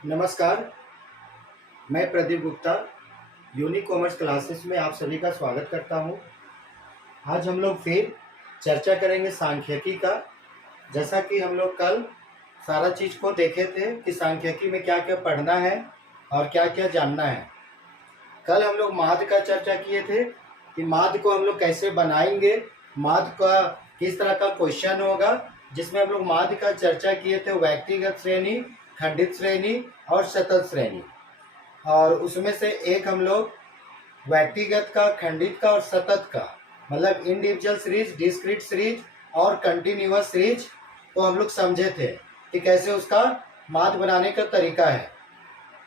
नमस्कार, मैं Pradeep Gupta unique commerce classes में आप सभी का स्वागत करता हूं। आज हम लोग फिर चर्चा करेंगे सांख्यिकी का। जैसा कि हम लोग कल सारा चीज़ को देखे थे कि सांख्यिकी में क्या क्या पढ़ना है और क्या क्या जानना है। कल हम लोग माध्य का चर्चा किए थे कि माध्य को हम लोग कैसे बनाएंगे, माध्य का किस तरह का क्वेश्चन होगा, जिसमें हम लोग माध्य का चर्चा किए थे व्यक्तिगत श्रेणी, खंडित श्रेणी और सतत श्रेणी। और उसमें से एक हम लोग व्यक्तिगत का, खंडित का और सतत का, मतलब इंडिविजुअल सीरीज, डिस्क्रीट सीरीज और कंटिन्यूअस सीरीज को हम लोग समझे थे कि कैसे उसका माध्य बनाने का तरीका है।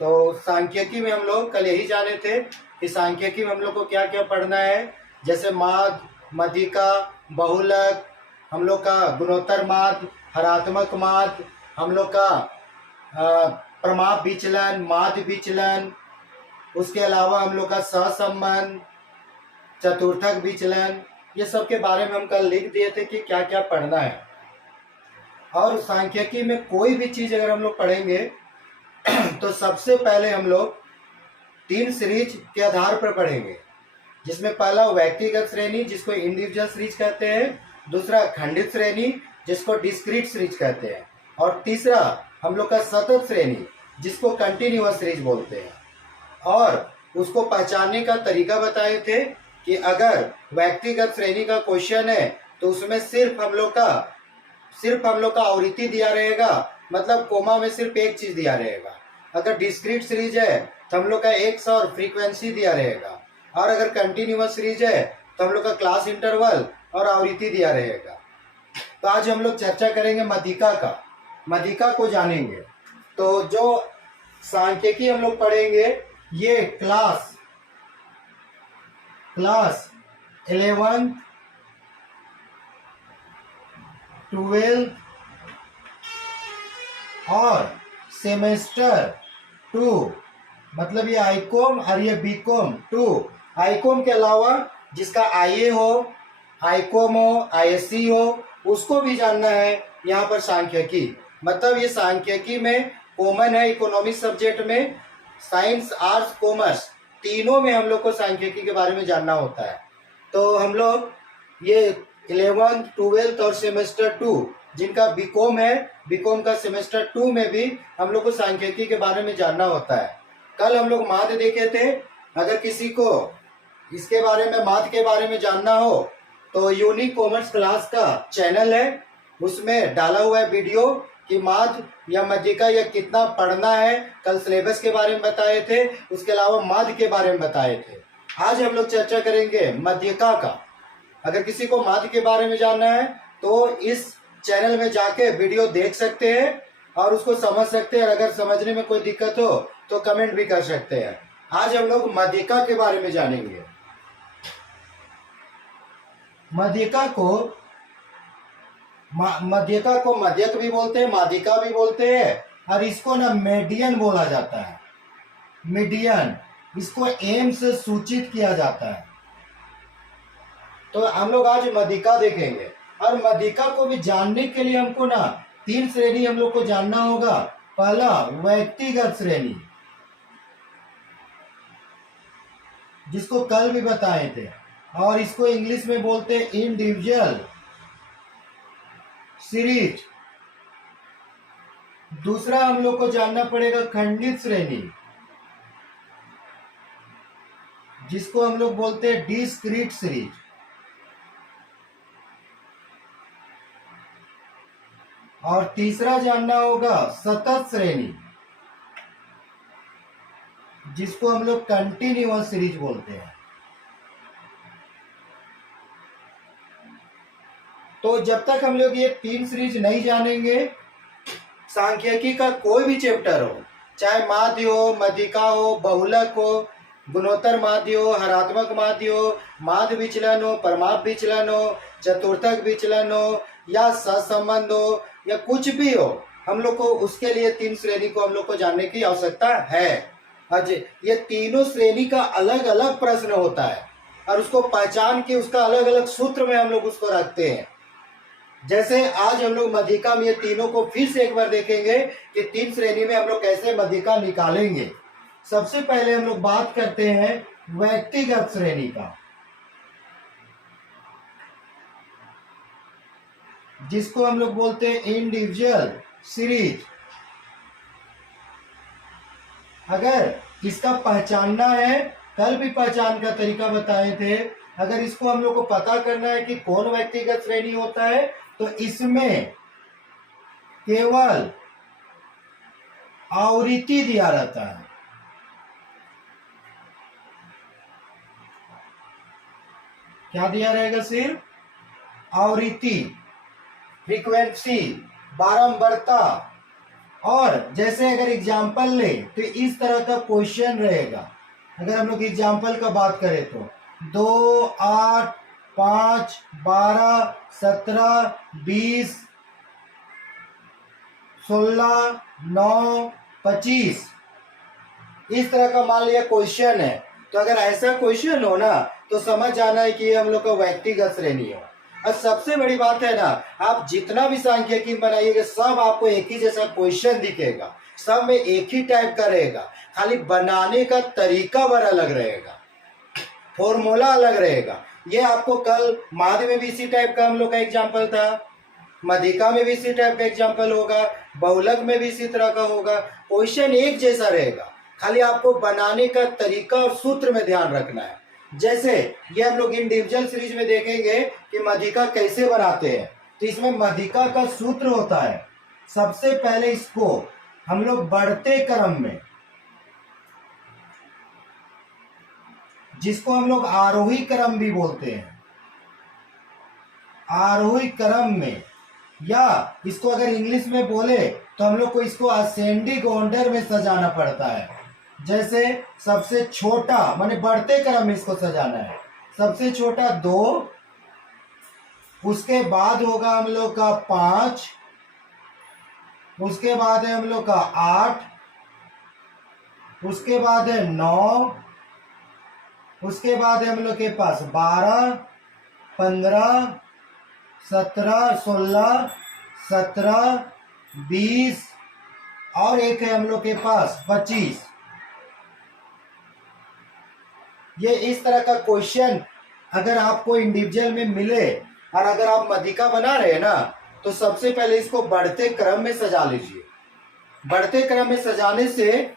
तो सांख्यिकी में हम लोग कल यही जाने थे कि सांख्यिकी में हम लोग को क्या क्या पढ़ना है, जैसे माध्य, मध्यिका, बहुलक, हम लोग का गुणोत्तर माध्य, हरात्मक माध्य, हम लोग का प्रमाप विचलन, माध्य विचलन, उसके अलावा हम लोग का सहसंबंध, चतुर्थक विचलन, ये सब के बारे में हम कल लिख दिए थे कि क्या क्या पढ़ना है। और सांख्यिकी में कोई भी चीज़ अगर हम लोग पढ़ेंगे तो सबसे पहले हम लोग 3 सीरीज के आधार पर पढ़ेंगे, जिसमें पहला व्यक्तिगत श्रेणी जिसको इंडिविजुअल सीरीज कहते हैं, दूसरा खंडित श्रेणी जिसको डिस्क्रीट सीरीज कहते हैं, और तीसरा हम लोग का सतत श्रेणी जिसको कंटिन्यूअस सीरीज बोलते हैं। और उसको पहचानने का तरीका बताए थे कि अगर व्यक्तिगत श्रेणी का क्वेश्चन है तो उसमें सिर्फ हम लोग का आवृत्ति दिया रहेगा, मतलब कोमा में सिर्फ एक चीज दिया रहेगा। अगर डिस्क्रीट सीरीज है तो हम लोग का एक्स और फ्रीक्वेंसी दिया रहेगा, और अगर कंटिन्यूअस सीरीज है तो हम लोग का क्लास इंटरवल और आवृत्ति दिया रहेगा। तो आज हम लोग चर्चा करेंगे मध्यिका का, मध्यिका को जानेंगे। तो जो सांख्यिकी हम लोग पढ़ेंगे ये क्लास 11th 12th और सेमेस्टर 2, मतलब ये आईकॉम और ये बीकॉम 2। आईकॉम के अलावा जिसका आईए हो, आईकॉम हो, आईएससी हो, उसको भी जानना है यहाँ पर सांख्यिकी। मतलब ये सांख्यिकी में कॉमन है, इकोनॉमिक्स सब्जेक्ट में, साइंस, आर्ट्स, कॉमर्स तीनों में हम लोग को सांख्यिकी के बारे में जानना होता है। तो हम लोग ये 11th 12th और सेमेस्टर 2 जिनका बीकॉम है, बीकॉम का सेमेस्टर 2 में भी हम लोग को सांख्यिकी के बारे में जानना होता है। कल हम लोग माध्य देखे थे। अगर किसी को इसके बारे में, माध्य के बारे में जानना हो तो यूनिक कॉमर्स क्लास का चैनल है, उसमें डाला हुआ है वीडियो कि माध्य या मध्यिका या कितना पढ़ना है। कल सिलेबस के बारे में बताए थे, उसके अलावा माध्य के बारे में बताए थे। आज हम लोग चर्चा करेंगे मध्यिका का। अगर किसी को माध्य के बारे में जानना है तो इस चैनल में जाके वीडियो देख सकते हैं और उसको समझ सकते हैं। अगर समझने में कोई दिक्कत हो तो कमेंट भी कर सकते हैं। आज हम लोग मध्यिका के बारे में जानेंगे। मध्यिका को मध्यक भी बोलते हैं, माध्यिका भी बोलते हैं, और इसको ना मीडियन बोला जाता है। मीडियन, इसको एम से सूचित किया जाता है। तो हम लोग आज मध्यिका देखेंगे। और मध्यिका को भी जानने के लिए हमको ना 3 श्रेणी हम लोग को जानना होगा। पहला व्यक्तिगत श्रेणी, जिसको कल भी बताए थे, और इसको इंग्लिश में बोलते हैं इंडिविजुअल सीरीज। दूसरा हम लोग को जानना पड़ेगा खंडित श्रेणी, जिसको हम लोग बोलते हैं डिस्क्रीट सीरीज। और तीसरा जानना होगा सतत श्रेणी, जिसको हम लोग कंटिन्यूअस सीरीज बोलते हैं। तो जब तक हम लोग ये 3 सीरीज नहीं जानेंगे, सांख्यिकी का कोई भी चैप्टर हो, चाहे माध्य हो, मध्यिका हो, बहुलक हो, गुणोत्तर माध्य हो, हरात्मक माध्य हो, माध्य विचलन हो, प्रमाप विचलन हो, चतुर्थक विचलन हो, या सहसंबंध हो, या कुछ भी हो, हम लोग को उसके लिए 3 श्रेणी को हम लोग को जानने की आवश्यकता है। अजय, ये तीनों श्रेणी का अलग अलग प्रश्न होता है और उसको पहचान के उसका अलग अलग सूत्र में हम लोग उसको रखते हैं। जैसे आज हम लोग मध्यिका में ये तीनों को फिर से एक बार देखेंगे कि 3 श्रेणी में हम लोग कैसे मध्यिका निकालेंगे। सबसे पहले हम लोग बात करते हैं व्यक्तिगत श्रेणी का, जिसको हम लोग बोलते हैं इंडिविजुअल सीरीज। अगर इसका पहचानना है, कल भी पहचान का तरीका बताए थे, अगर इसको हम लोग को पता करना है कि कौन व्यक्तिगत श्रेणी होता है, तो इसमें केवल आवृत्ति दिया रहता है। क्या दिया रहेगा? सिर्फ आवृत्ति, फ्रीक्वेंसी, बारंबारता। और जैसे अगर एग्जाम्पल ले तो इस तरह का क्वेश्चन रहेगा। अगर हम लोग एग्जाम्पल का बात करें तो 2, 8, 5, 12, 17, 20, 16, 9, 25, इस तरह का मान लिया क्वेश्चन है। तो अगर ऐसा क्वेश्चन हो ना तो समझ जाना है कि ये हम लोग का व्यक्तिगत श्रेणी हो। और सबसे बड़ी बात है ना, आप जितना भी सांख्यिकी बनाइएगा सब आपको एक ही जैसा क्वेश्चन दिखेगा, सब में एक ही टाइप का रहेगा, खाली बनाने का तरीका बड़ा अलग रहेगा, फॉर्मूला अलग रहेगा। ये आपको कल माध्य में भी इसी टाइप का हम लोग का एग्जाम्पल था, मध्यिका में भी इसी टाइप का एग्जाम्पल होगा, बहुलक में भी इसी तरह का होगा। क्वेश्चन एक जैसा रहेगा, खाली आपको बनाने का तरीका और सूत्र में ध्यान रखना है। जैसे ये हम लोग इंडिविजुअल सीरीज में देखेंगे कि मध्यिका कैसे बनाते हैं। तो इसमें मध्यिका का सूत्र होता है, सबसे पहले इसको हम लोग बढ़ते क्रम में, जिसको हम लोग आरोही क्रम भी बोलते हैं, आरोही क्रम में, या इसको अगर इंग्लिश में बोले तो हम लोग को इसको असेंडिंग ऑर्डर में सजाना पड़ता है। जैसे सबसे छोटा माने बढ़ते क्रम में इसको सजाना है। सबसे छोटा 2, उसके बाद होगा हम लोग का 5, उसके बाद है हम लोग का 8, उसके बाद है 9, उसके बाद है हम लोग के पास 12, 15, 17, 16, 17, 20 और एक है हम लोग के पास 25। ये इस तरह का क्वेश्चन अगर आपको इंडिविजुअल में मिले और अगर आप मध्यिका बना रहे हैं ना, तो सबसे पहले इसको बढ़ते क्रम में सजा लीजिए। बढ़ते क्रम में सजाने से,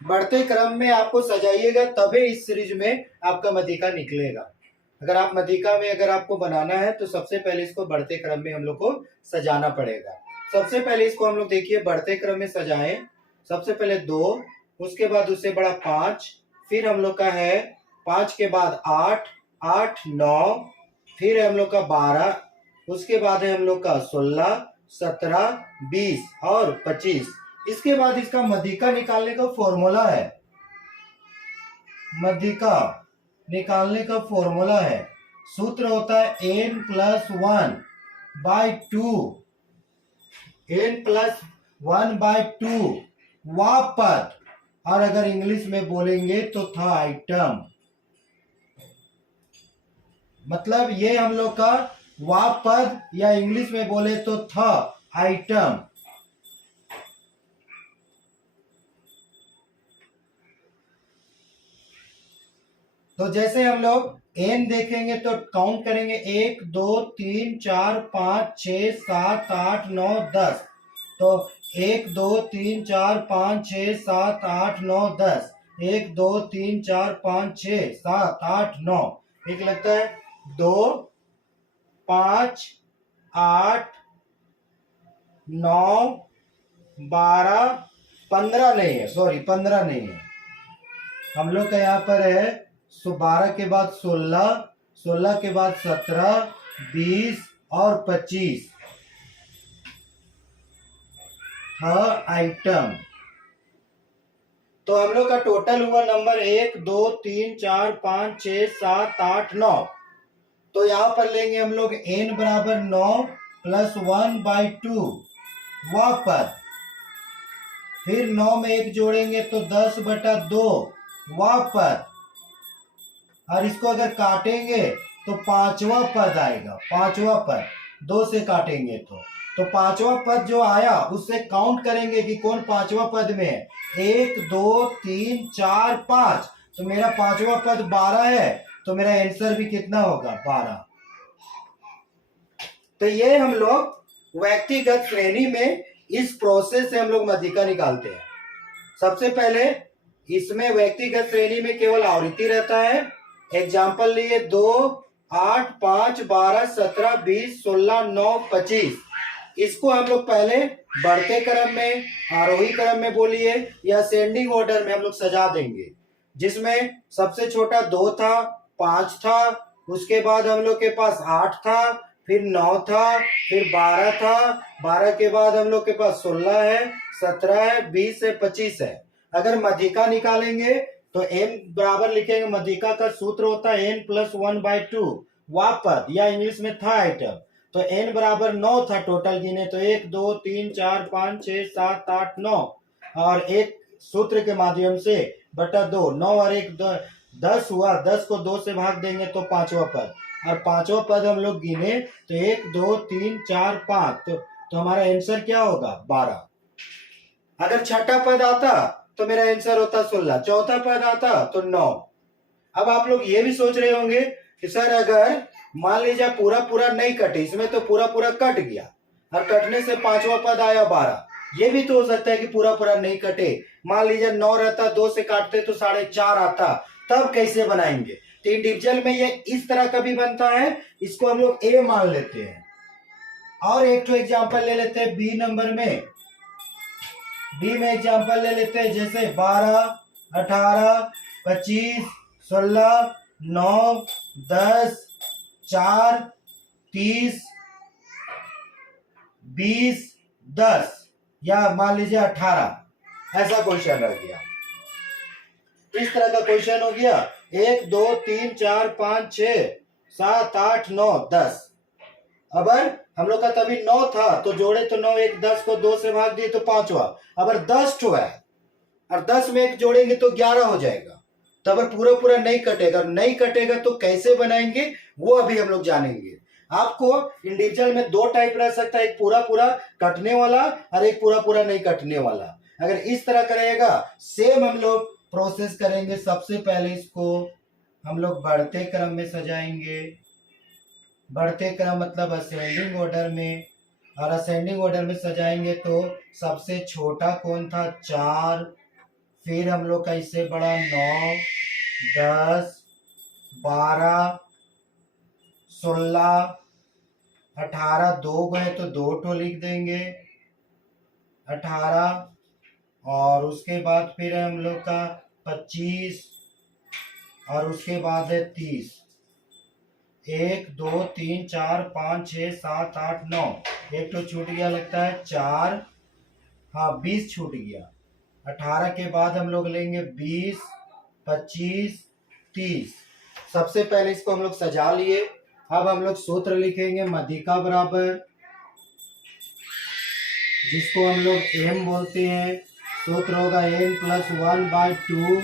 बढ़ते क्रम में आपको सजाइएगा तभी इस सीरीज में आपका मध्यिका निकलेगा। अगर आप मध्यिका में अगर आपको बनाना है तो सबसे पहले इसको बढ़ते क्रम में हम लोग को सजाना पड़ेगा। सबसे पहले इसको हम लोग देखिए बढ़ते क्रम में सजाएं। सबसे पहले 2, उसके बाद उससे बड़ा 5, फिर हम लोग का है 5 के बाद 8, 8, 9, फिर है हम लोग का 12, उसके बाद है हम लोग का 16, 17, 20 और 25। इसके बाद इसका मध्यिका निकालने का फॉर्मूला है, मध्यिका निकालने का फॉर्मूला है, सूत्र होता है n+1/2, n+1/2 वह पद, और अगर इंग्लिश में बोलेंगे तो था आइटम। मतलब ये हम लोग का वह पद, या इंग्लिश में बोले तो था आइटम। तो जैसे हम लोग n देखेंगे तो काउंट करेंगे 1, 2, 3, 4, 5, 6, 7, 8, 9, 10। तो 1, 2, 3, 4, 5, 6, 7, 8, 9, 10। 1, 2, 3, 4, 5, 6, 7, 8, 9। एक लगता है 2, 5, 8, 9, 12, 15 नहीं है, सॉरी 15 नहीं है। हम लोग का यहाँ पर है 12 के बाद 16, 16 के बाद 17, 20 और 25 आइटम। तो हम लोग का टोटल हुआ नंबर 1, 2, 3, 4, 5, 6, 7, 8, 9। तो यहां पर लेंगे हम लोग n बराबर 9 + 1/2 वह पद, फिर 9 में 1 जोड़ेंगे तो 10/2 वह पद, और इसको अगर काटेंगे तो पांचवा पद आएगा, पांचवा पद, 2 से काटेंगे तो पांचवा पद जो आया उससे काउंट करेंगे कि कौन पांचवा पद में है। 1 2 3 4 5, तो मेरा पांचवा पद 12 है, तो मेरा आंसर भी कितना होगा, 12। तो ये हम लोग व्यक्तिगत श्रेणी में इस प्रोसेस से हम लोग मध्यिका निकालते हैं। सबसे पहले इसमें व्यक्तिगत श्रेणी में केवल आवृत्ति रहता है। एग्जाम्पल लिए 2 8 5 12 17 20 16 9 25, इसको हम लोग पहले बढ़ते क्रम में, आरोही क्रम में बोलिए या असेंडिंग ऑर्डर में हम लोग सजा देंगे, जिसमें सबसे छोटा 2 था, 5 था, उसके बाद हम लोग के पास 8 था, फिर 9 था, फिर 12 था, 12 के बाद हम लोग के पास 16 है, 17 है, 20 है, 25 है। अगर मध्यिका निकालेंगे तो n बराबर लिखेंगे, मध्यिका का सूत्र होता है n + 1/2 वापद या इंग्लिश में था आइटम। तो n बराबर 9 था टोटल गिने तो 1 2 3 4 5 6 7 8 9, और एक सूत्र के माध्यम से बटा 2, 9 और 1 10 हुआ, 10 को 2 से भाग देंगे तो पांचवा पद, और पांचवा पद हम लोग गिने तो 1 2 3 4 5, तो हमारा आंसर क्या होगा, 12। अगर छठा पद आता तो मेरा आंसर होता 16, चौथा पद आता तो 9। अब आप लोग ये भी सोच रहे होंगे कि सर अगर मान लीजिए पूरा पूरा नहीं कटे, इसमें तो पूरा पूरा कट गया और कटने से पांचवा पद आया 12, ये भी तो हो सकता है कि पूरा पूरा नहीं कटे, मान लीजिए 9 रहता, 2 से काटते तो 4.5 आता, तब कैसे बनाएंगे। तो इंडिविजुअल में ये इस तरह का भी बनता है, इसको हम लोग ए मान लेते हैं। और एक तो एग्जाम्पल ले लेते हैं बी नंबर में, बी में एग्जाम्पल ले लेते हैं, जैसे 12 18 25 16 9 10 4 30 20 10 या मान लीजिए 18, ऐसा क्वेश्चन रह गया। इस तरह का क्वेश्चन हो गया 1 2 3 4 5 6 7 8 9 10। अगर हम लोग का तभी 9 था तो जोड़े तो 9, 1 10 को 2 से भाग दिए तो पांचवा। अगर 10 ठो है और 10 में 1 जोड़ेंगे तो 11 हो जाएगा। तो अगर पूरा पूरा नहीं कटेगा, नहीं कटेगा तो कैसे बनाएंगे वो अभी हम लोग जानेंगे। आपको इंडिविजुअल में 2 टाइप रह सकता है, एक पूरा पूरा कटने वाला और एक पूरा पूरा नहीं कटने वाला। अगर इस तरह करेगा सेम हम लोग प्रोसेस करेंगे। सबसे पहले इसको हम लोग बढ़ते क्रम में सजाएंगे, बढ़ते क्रम मतलब असेंडिंग ऑर्डर में, और असेंडिंग ऑर्डर में सजाएंगे तो सबसे छोटा कौन था, 4, फिर हम लोग का इससे बड़ा 9 10 12 16 18, 2 गए तो 2 ठो लिख देंगे 18, और उसके बाद फिर है हम लोग का 25, और उसके बाद है 30। 1 2 3 4 5 6 7 8 9, एक तो छूट गया लगता है 4, हाँ 20 छूट गया। 18 के बाद हम लोग लेंगे 20 25 30। सबसे पहले इसको हम लोग सजा लिए। अब हम लोग सूत्र लिखेंगे, मध्यिका बराबर, जिसको हम लोग m बोलते हैं, सूत्र होगा n + 1/2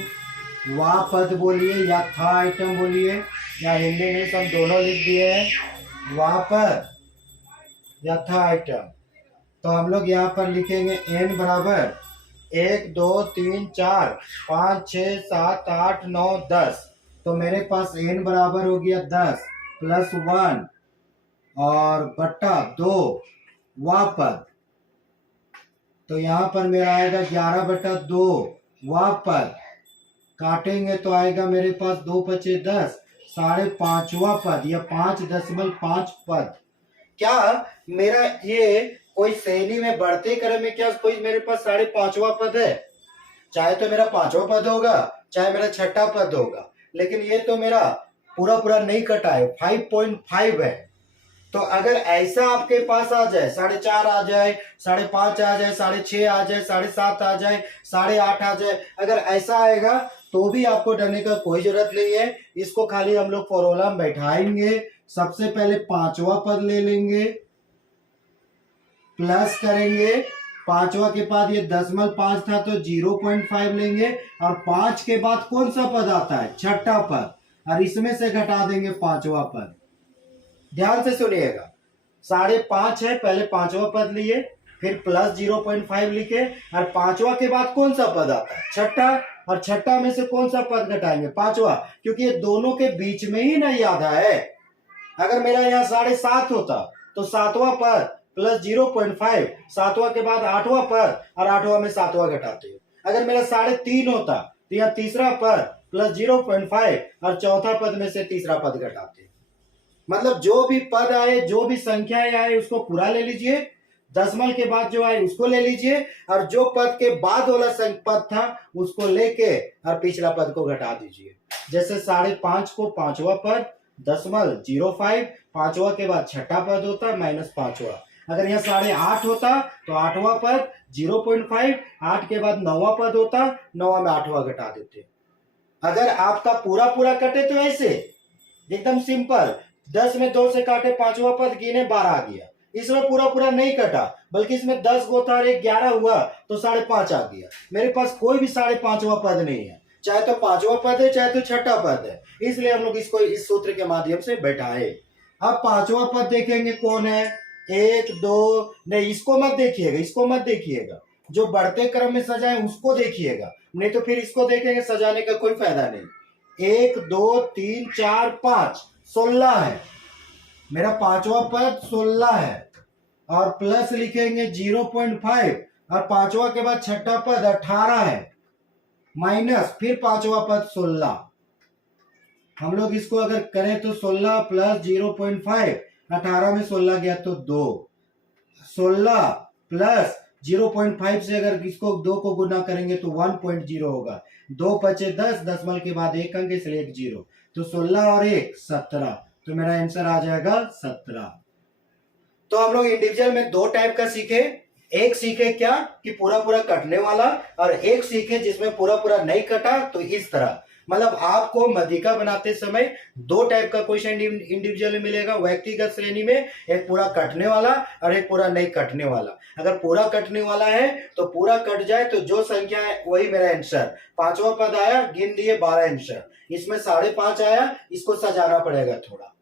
वा पद बोलिए या था आइटम बोलिए, या हिंदी इंग्लिश हम दोनों लिख दिए हैं, वा पद या था आइटम। तो हम लोग यहाँ पर लिखेंगे n बराबर 1 2 3 4 5 6 7 8 9 10। तो मेरे पास n बराबर हो गया 10 + 1 और बट्टा 2 वा पद। तो यहाँ पर मेरा आएगा 11/2 वा पद। काटेंगे तो आएगा मेरे पास 2 × 5 = 10, 5.5वां पद या 5.5 पद। क्या मेरा ये कोई श्रेणी में बढ़ते क्रम में क्या कोई मेरे पास 5.5वां पद है? चाहे तो मेरा 5वां पद होगा, चाहे मेरा छठा पद होगा, लेकिन ये तो मेरा पूरा पूरा नहीं कटा है, 5.5 है। तो अगर ऐसा आपके पास आ जाए, 4.5 आ जाए, 5.5 आ जाए, 6.5 आ जाए, 7.5 आ जाए, 8.5 आ जाए, अगर ऐसा आएगा तो भी आपको डरने का कोई जरूरत नहीं है। इसको खाली हम लोग फॉर्मूला में बैठाएंगे। सबसे पहले 5वां पद ले लेंगे, प्लस करेंगे, 5वां के बाद ये 10.5 था तो 0.5 लेंगे, और 5 के बाद कौन सा पद आता है, छठा पद, और इसमें से घटा देंगे पांचवा पद। ध्यान से सुनिएगा, 5.5 है, पहले पांचवा पद लिए, फिर प्लस 0.5 लिखे, और पांचवा के बाद कौन सा पद आता है? छठा। और छठा में से कौन सा पद घटाएंगे? पांचवा, क्योंकि ये दोनों के बीच में ही नहीं आधा है। अगर मेरा यहाँ 7.5 होता तो सातवां पद प्लस 0.5, सातवां के बाद आठवां पद, और आठवां में सातवां घटाते। अगर मेरा 3.5 होता तो यहाँ तीसरा पद प्लस 0.5 और चौथा पद में से तीसरा पद घटाते। मतलब जो भी पद आए, जो भी संख्याएं आए, उसको पूरा ले लीजिए, दशमलव के बाद जो आए उसको ले लीजिए, और जो पद के बाद वाला पद था उसको लेके और पिछला पद को घटा दीजिए। जैसे 5.5 को पांचवा पद 0.05, पांचवा के बाद छठा पद होता है माइनस पांचवा। अगर यहाँ 8.5 होता तो आठवां पद 0.5, 8 के बाद नौवां पद होता, नौवां में आठवां घटा देते। अगर आपका पूरा पूरा कटे तो ऐसे एकदम सिंपल, 10 में 2 से काटे, पांचवा पद गिने 12 आ गया। इसमें पूरा पूरा नहीं कटा, बल्कि इसमें 10 गो था और 11 हुआ तो 5.5 आ गया। मेरे पास कोई भी 5.5वां पद नहीं है, चाहे तो पांचवा पद है चाहे तो छठा पद है, इसलिए हम लोग इसको इस सूत्र के माध्यम से बैठाए। अब पांचवा पद देखेंगे कौन है? 1 2, नहीं इसको मत देखिएगा, इसको मत देखिएगा, जो बढ़ते क्रम में सजाए उसको देखिएगा, नहीं तो फिर इसको देखेंगे, सजाने का कोई फायदा नहीं। 1 2 3 4 5, 16 है मेरा पांचवा पद, 16 है, और प्लस लिखेंगे 0.5, और पांचवा के बाद छठा पद 18 है, माइनस फिर पांचवा पद 16। हम लोग इसको अगर करें तो 16 प्लस 0.5, 18 में 16 गया तो 2, 16 प्लस 0.5 से अगर इसको 2 को गुना करेंगे तो 1.0 होगा। 2 बचे 10, दशमलव के बाद एक अंक, इसलिए एक 0, तो 16 और 1 17, तो मेरा आंसर आ जाएगा 17। तो हम लोग इंडिविजुअल में 2 टाइप का सीखे, एक सीखे क्या कि पूरा पूरा कटने वाला, और एक सीखे जिसमें पूरा पूरा नहीं कटा। तो इस तरह मतलब आपको मध्यिका बनाते समय 2 टाइप का क्वेश्चन इंडिविजुअल में मिलेगा, व्यक्तिगत श्रेणी में, एक पूरा कटने वाला और एक पूरा नहीं कटने वाला। अगर पूरा कटने वाला है तो पूरा कट जाए तो जो संख्या है वही मेरा आंसर। पांचवा पद आया, गिन दिए 12 आंसर, इसमें 5.5 आया, इसको सजाना पड़ेगा थोड़ा,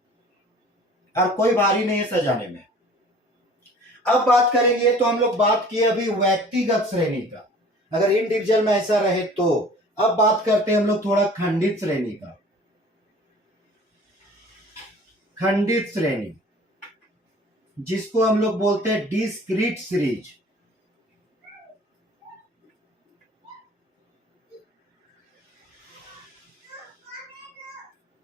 और कोई भारी नहीं है सजाने में। अब बात करेंगे तो हम लोग बात किए अभी व्यक्तिगत श्रेणी का, अगर इंडिविजुअल में ऐसा रहे तो। अब बात करते हैं हम लोग थोड़ा खंडित श्रेणी का। खंडित श्रेणी जिसको हम लोग बोलते हैं डिस्क्रीट सीरीज।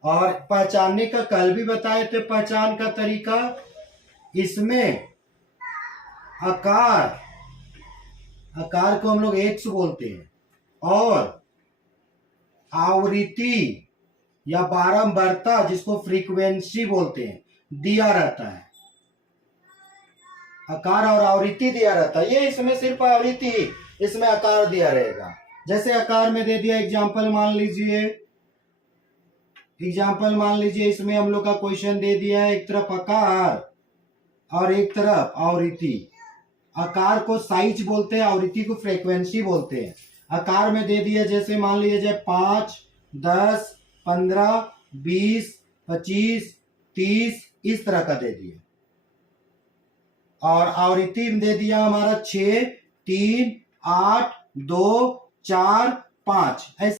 और पहचानने का कल भी बताए थे पहचान का तरीका। इसमें आकार को हम लोग एक्स बोलते हैं, और आवृत्ति या बारंबारता जिसको फ्रीक्वेंसी बोलते हैं दिया रहता है। आकार और आवृत्ति दिया रहता है, ये इसमें सिर्फ आवृत्ति, इसमें आकार दिया रहेगा। जैसे आकार में दे दिया, एग्जाम्पल मान लीजिए, इसमें हम लोग का क्वेश्चन दे दिया है, एक तरफ आकार और एक तरफ आवृत्ति। आकार को साइज बोलते हैं, आवृत्ति को फ्रीक्वेंसी बोलते हैं। आकार में दे दिया, जैसे मान लीजिए 5 10 15 20 25 30, इस तरह का दे दिया। और आवृत्ति में दे दिया हमारा 6 3 8 2 4 5, ऐसे